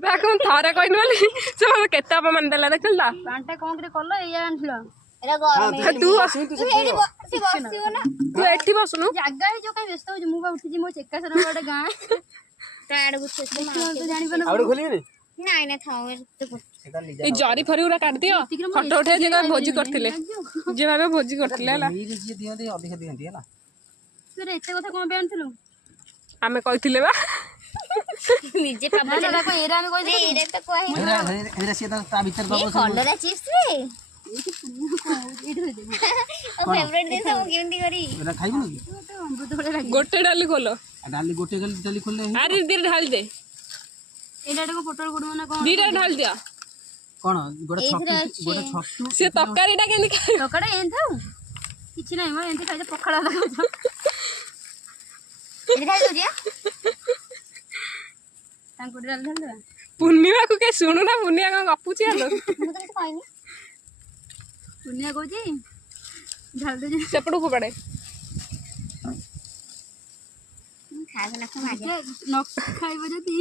ତାକୁ ମୁଁ ଥରେ କହିନି ବୋଲି ସେ ମୋତେ କେତେ ଅପମାନ ଦେଲା ଦେଖିଲ ତ ପ୍ୟାଣ୍ଟଟା କଣ କିରେ କଲ ଏଇଆ ଆଣିଥିଲ ଏରା ଗରମ ତୁ ବସିବ ନା ତୁ ଏଠି ବସୁନୁ ଜାଗା ହେଇଯିବ କାଇଁ ବ୍ୟସ୍ତ ହଉଛି ମୁଁ ବା ଉଠିଛି ମୋ ଚେକାସର ଗୋଟେ ଗାଁ ତା ଆଡକୁ ତୁ ଜାଣିପାରୁନ ଆଉ ଖୋଲିବେନି ନାଇଁ ନା ଥାଉ ଏଇ ଜରି ଫରି ଗୁରା କାଢିଦିଅ ଫଟୋ ଉଠେଇ ଯେ ଭୋଜି କରିଥିଲେ ଯିଏ ଭାବେ ଭୋଜି କରିଥିଲେ ହେଲା ଯିଏ ଦିଅନ୍ତି ଅଧିକ ଦିଅନ୍ତି ହେଲା ତୁ ଏତେ କଥା କଣ ପାଇଁ ଆଣିଥିଲୁ ଆମେ କହିଥିଲେ ବା ନିଜେ ନା ନା କଣ ଏରା ଆମେ କହିଥିଲୁ ଏଇଟା ତ କହି ଏରା ସିଏ ତା ଭିତରେ ବାବୁ କଲରା ଚିପ୍ସ ରେ ଏଇଠି ଧୋଇଦେ ଫେଭରେଟ ଜିନିଷ ମୁଁ କେମିତି କରି ଏରା ଖାଇବୁନି କି ଅମୃତଭଳିଆ ଲାଗିବ ଗୋଟେ ଡାଲି ଖୋଲ ଡାଲି ଗୋଟେ ଡାଲି ଖୋଲିଲେ ଆରେ ଦିଟା ଢାଳି ଦେ ଏଇଟା ଟିକେ ପୋଟଳ ଗୁଡ ନା କଣ ଦିଟା ଢାଳି ଦିଅ କଣ ଗୋଟେ ଛତୁ ସେ ତରକାରୀଟା କେମିତି ଖାଇବ ଟକାଟା ଏମିତି ଥାଉ କିଛି ନାହିଁ ମ ଏମିତି ଖାଇଲେ ପଖାଳ ଲାଗୁଛ ଏଇଟା ଖାଇ ଦଉଛି ତାଙ୍କୁ ଗୋଟେ ଡାଲି ଢାଲିଦେବା ପୂର୍ଣ୍ଣିମାକୁ କେହି ଶୁଣୁନା ପୂର୍ଣ୍ଣିମା କଣ ଗପୁଛି ଆଲୋ ମୁଁ ତ କିଛି କହିନି ପୁନିଆ କହୁଛି ଢାଲି ଦଉଛି ସେପଟକୁ ଫୋପାଡେ ଖାଇବା ନା ନ ଖାଇବ ଯଦି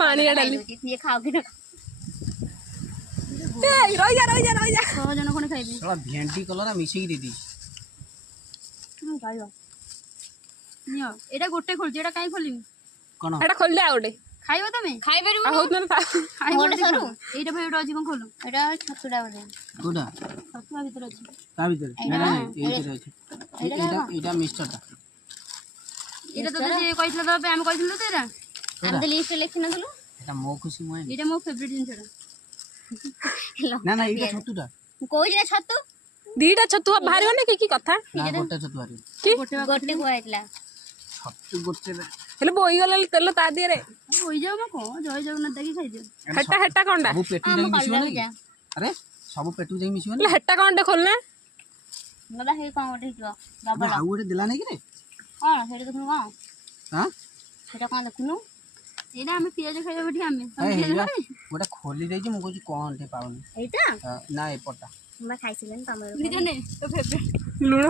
ପାଣିଆ ଡାଲି ଇଏ ଖାଉ କି ନା ରହିଯା ରହିଯା ରହିଯା 6 ଜଣ ଖଣ୍ଡେ ଖାଇବେ ଭେଣ୍ଡି କଲରା ମିଶେଇକି ଦେଇଦେଇ ଖାଇବ ନିଅ ଏଇଟା ଗୋଟେ ଖୋଲୁଛି ଏଇଟା କାଇଁ ଖୋଲିବି କଣ ଏଟା ଖୋଲିଦେ ଆଉ ଗୋଟେ ଖାଇବ ତମେ ଖାଇପାରିବୁ ଆଉ ହଉ ନହେଲେ ଖାଇବ ଗୋଟେ ସରୁ ଏଇଟା ଭାଇ ଗୋଟେ ଅଛି କଣ ଖୋଲ ଏଇଟା ଛତୁଟା ବୋଧେ କୋଉଟା ଛତୁଆ ଭିତରେ ଅଛି ତା ଭିତରେ ଏଇଥିରେ ଅଛି ଏଇଟା ମିକ୍ସଚରଟା ଏଇଟା ତ ଯିଏ କହିଥିଲା ଦେବା ପାଇଁ ଆମେ କହିଥିଲୁ ତ ଏଇଟା ଆମେ ତ ଲିଷ୍ଟରେ ଲେଖିନଥିଲୁ ଏଟା ମୋ ଖୁସି ମୁଁ ଏଇଟା ମୋ ଫେଭରେଟ ଜିନିଷଟା ନା ନା ଏଇଟା ଛତୁଟା ମୁଁ କହୁଛି ନା ଛତୁ ଦିଟା ଛତୁ ବାହାରିବନି କି କଥା ନା ଗୋଟେ ଛତୁ ବାହାରିବ ଗୋଟେ କୁହା ହେଇଥିଲା ଛତୁ ଗୋଟେ ହେଲେ ବୋଇଗଲା ତେଲ ତା ଦିହରେ ହୋଇଯାଉ ମ କଣ ଜୟ ଜଗନ୍ନାଥ ଦେଖି ଖାଇଦିଅ ହେଟା ହେଟା କଣଟା ସବୁ ପେଟୁ ଯାଇ ମିଶିବ ନାଇଁ କି? ଆରେ ସବୁ ପେଟୁ ଯାଇ ମିଶିବ ହେଲେ ହେଟା କଣଟେ ଖୋଲନା ବାବା ହେଇ କଣ ଗୋଟେ ହେଇଥିବ ଡବଲ ଆଉ ଗୋଟେ ଦେଲା ନାଇଁ କି ରେ କଣ ସେଇଟା ଦେଖୁନୁ କଣ ହଁ ସେଇଟା କଣ ଦେଖୁନୁ ଏଇଟା ଆମେ ପିଆଜ ଖାଇବା ଏଠି ଆମେ ଗୋଟେ ଖୋଲି ଦେଇଛି ମୁଁ କହୁଛି କଣ ଟିକେ ପାଉନି ଏଇଟା ନା ଏପଟଟା ମୁଁ ଖାଇସିଲେନି ତମର ନିଜେ ନେ ତୋ ଫେଭରେଟ ଲୁଣ